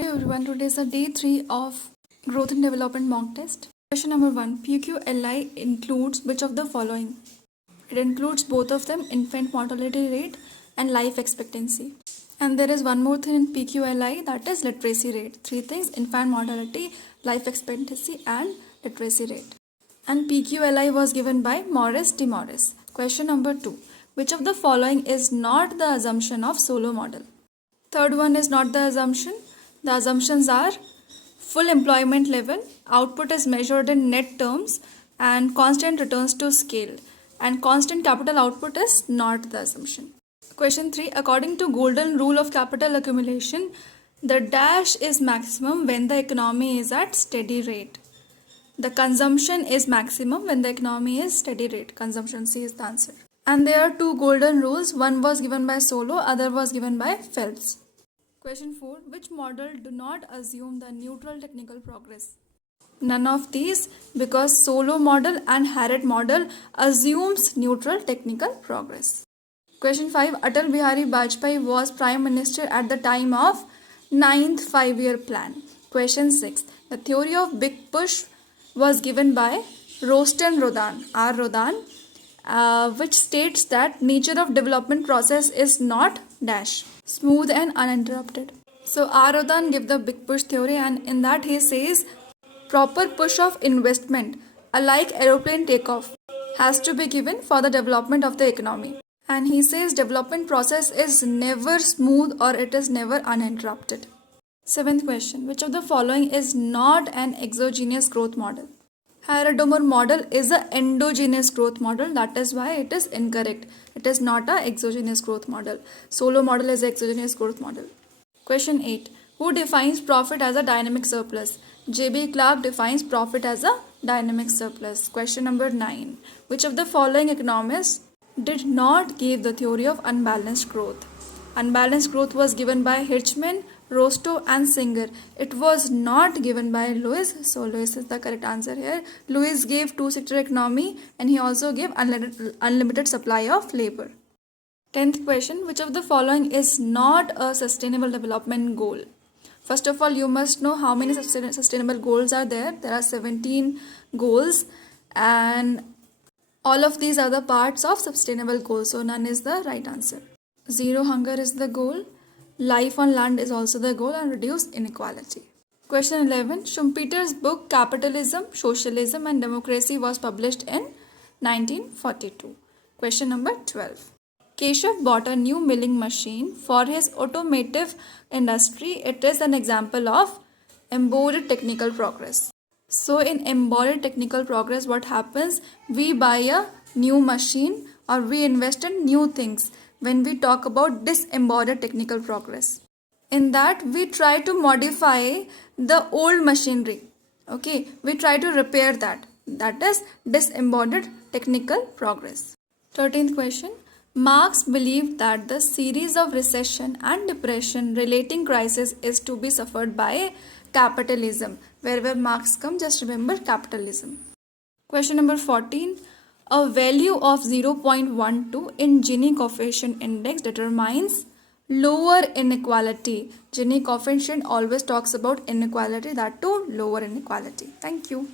Hey everyone, today is the day 3 of Growth and Development mock test. Question number 1. PQLI includes which of the following? It includes both of them, infant mortality rate and life expectancy. And there is one more thing in PQLI, that is literacy rate. Three things: infant mortality, life expectancy and literacy rate. And PQLI was given by Morris de Morris. Question number 2. Which of the following is not the assumption of Solow model? Third one is not the assumption. The assumptions are full employment level, output is measured in net terms, and constant returns to scale. And constant capital output is not the assumption. Question 3. According to golden rule of capital accumulation, the dash is maximum when the economy is at steady rate. The consumption is maximum when the economy is steady rate. Consumption C is the answer. And there are two golden rules. One was given by Solow, other was given by Phelps. Question 4. Which model do not assume the neutral technical progress? None of these, because Solow model and Harrod model assumes neutral technical progress. Question 5. Atal Bihari Vajpayee was Prime Minister at the time of 9th 5-year plan. Question 6. The theory of Big Push was given by Rostand Rodan, R. Rodan, which states that nature of development process is not dash, smooth and uninterrupted. So R. Rodan gave the Big Push theory, and in that he says proper push of investment, alike aeroplane takeoff, has to be given for the development of the economy. And he says development process is never smooth or it is never uninterrupted. Seventh question. Which of the following is not an exogenous growth model? Harrod-Domar model is an endogenous growth model. That is why it is incorrect. It is not an exogenous growth model. Solow model is an exogenous growth model. Question 8. Who defines profit as a dynamic surplus? J.B. Clark defines profit as a dynamic surplus. Question number 9. Which of the following economists did not give the theory of unbalanced growth? Unbalanced growth was given by Hirschman, Rostow and Singer. It was not given by Lewis. So Lewis is the correct answer here. Lewis gave two-sector economy and he also gave unlimited supply of labor. 10th question. Which of the following is not a sustainable development goal? First of all, you must know how many sustainable goals are there. There are 17 goals and all of these are the parts of sustainable goals. So none is the right answer. Zero hunger is the goal. Life on land is also the goal, and reduce inequality. Question 11. Schumpeter's book Capitalism, Socialism and Democracy was published in 1942. Question number 12. Keshav bought a new milling machine for his automotive industry. It is an example of embodied technical progress. So in embodied technical progress, what happens? We buy a new machine or we invest in new things. When we talk about disembodied technical progress, in that we try to modify the old machinery. Okay, we try to repair that. That is disembodied technical progress. 13th question. Marx believed that the series of recession and depression relating crisis is to be suffered by capitalism. Wherever Marx comes, just remember capitalism. Question number 14. A value of 0.12 in Gini coefficient index determines lower inequality. Gini coefficient always talks about inequality, that too lower inequality. Thank you.